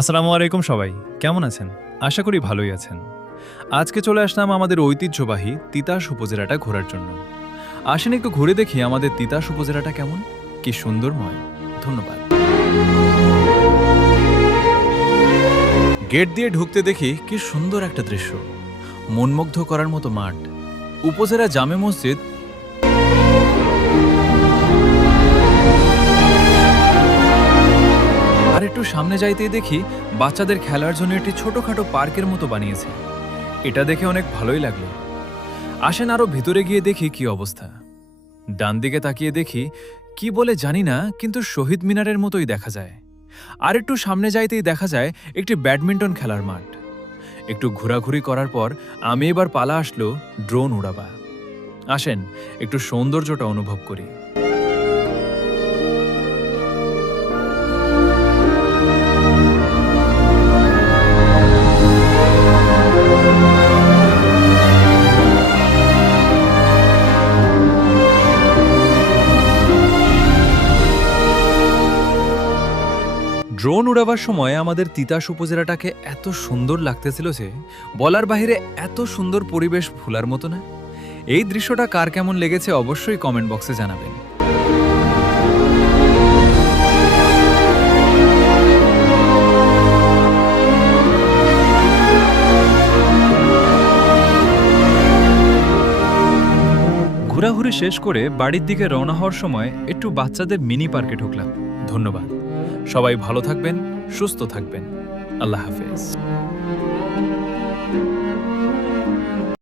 আসসালামু আলাইকুম সবাই, কেমন আছেন? আশা করি ভালোই আছেন। আজকে চলে আসলাম আমাদের ঐতিহ্যবাহী তিতাস উপজেলাটা ঘোরার জন্য। আসেন একটু ঘুরে দেখি আমাদের তিতাস উপজেলাটা কেমন, কি সুন্দরময়। ধন্যবাদ। গেট দিয়ে ঢুকতে দেখি কি সুন্দর একটা দৃশ্য, মনমুগ্ধ করার মতো মাঠ, উপজেলা জামে মসজিদ। আর একটু সামনে যাইতেই দেখি বাচ্চাদের খেলার জন্য একটি ছোটখাটো পার্কের মতো বানিয়েছে। এটা দেখে অনেক ভালোই লাগলো। আসেন আরো ভিতরে গিয়ে দেখি কি অবস্থা। ডান দিকে তাকিয়ে দেখি কি বলে জানি না, কিন্তু শহীদ মিনারের মতোই দেখা যায়। আর একটু সামনে যাইতেই দেখা যায় একটি ব্যাডমিন্টন খেলার মাঠ। একটু ঘোরাঘুরি করার পর আমি এবার পালা আসলো ড্রোন উড়াবা। আসেন একটু সৌন্দর্যটা অনুভব করি। ড্রোন উড়াবার সময় আমাদের তিতাস উপজেলাটাকে এত সুন্দর লাগতেছিল যে বলার বাহিরে। এত সুন্দর পরিবেশ ভোলার মতো না। এই দৃশ্যটা কার কেমন লেগেছে অবশ্যই কমেন্ট বক্সে জানাবেন। ঘোরাঘুরি শেষ করে বাড়ির দিকে রওনা হওয়ার সময় একটু বাচ্চাদের মিনি পার্কে ঢুকলাম। ধন্যবাদ। সবাই ভালো থাকবেন, সুস্থ থাকবেন। আল্লাহ হাফেজ।